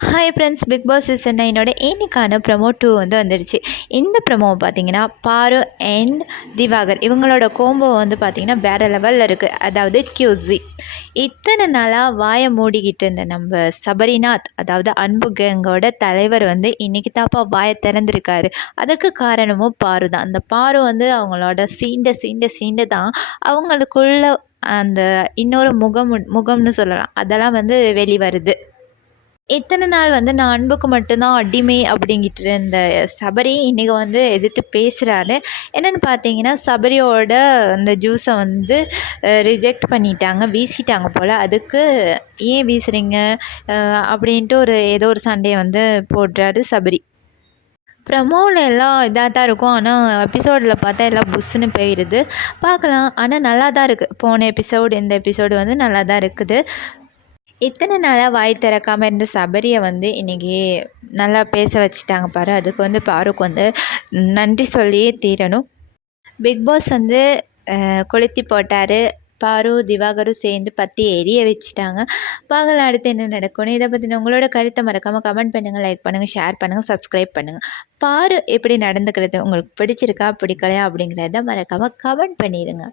Hi friends Bigg Boss season நைனோட இன்னைக்கான promo two வந்து வந்துடுச்சு இந்த ப்ரமோ பார்த்தீங்கன்னா பாரு அண்ட் திவாகர் இவங்களோட கோம்போ வந்து பார்த்திங்கன்னா வேறு லெவலில் இருக்குது அதாவது கியூசி இத்தனை நாளாக வாயை மூடிக்கிட்டு இருந்த நம்ம சபரிநாத் அதாவது அன்பு கேங்கோட தலைவர் வந்து இன்றைக்கி தாப்பா வாயை திறந்திருக்காரு. அதுக்கு காரணமும் பாரு தான். அந்த பாரு வந்து அவங்களோட சீண்ட சீண்ட சீண்ட தான் அவங்களுக்குள்ள அந்த இன்னொரு முகம் முகம்னு சொல்லலாம். அதெல்லாம் வந்து வெளிவருது. இத்தனை நாள் வந்து நான் அன்புக்கு மட்டும்தான் அடிமை அப்படிங்கிட்டு இருந்த சபரி இன்றைக்கி வந்து எதிர்த்து பேசுகிறாரு என்னென்னு பார்த்தீங்கன்னா சபரியோட அந்த ஜூஸை வந்து ரிஜெக்ட் பண்ணிட்டாங்க வீசிட்டாங்க போல். அதுக்கு ஏன் வீசுகிறீங்க அப்படின்ட்டு ஒரு ஏதோ ஒரு சண்டையை வந்து போடுறாரு சபரி. ப்ரமோவில் எல்லாம் இதாக தான் இருக்கும். ஆனால் எபிசோடில் பார்த்தா எல்லாம் புஷ்ஷுன்னு போயிடுது பார்க்கலாம். ஆனால் நல்லா தான் இருக்குது போன எபிசோடு இந்த எபிசோடு வந்து நல்லா தான் இருக்குது. இத்தனை நாளாக வாய் திறக்காமல் இருந்த சபரியை வந்து இன்றைக்கி நல்லா பேச வச்சுட்டாங்க பாரு. அதுக்கு வந்து பாருக்கு வந்து நன்றி சொல்லியே தீரணும். பிக் பாஸ் வந்து கொளுத்தி போட்டார். பாரு திவாகரும் சேர்ந்து பற்றி எரிய வச்சுட்டாங்க. பார்க்கலாம் அடுத்து என்ன நடக்கணும் இதை பற்றின உங்களோட கருத்தை மறக்காமல் கமெண்ட் பண்ணுங்கள் லைக் பண்ணுங்கள் ஷேர் பண்ணுங்கள் சப்ஸ்கிரைப் பண்ணுங்கள் பாரு எப்படி நடந்துக்கிறது. உங்களுக்கு பிடிச்சிருக்கா பிடிக்கலையா அப்படிங்கிறத மறக்காமல் கமெண்ட் பண்ணிடுங்க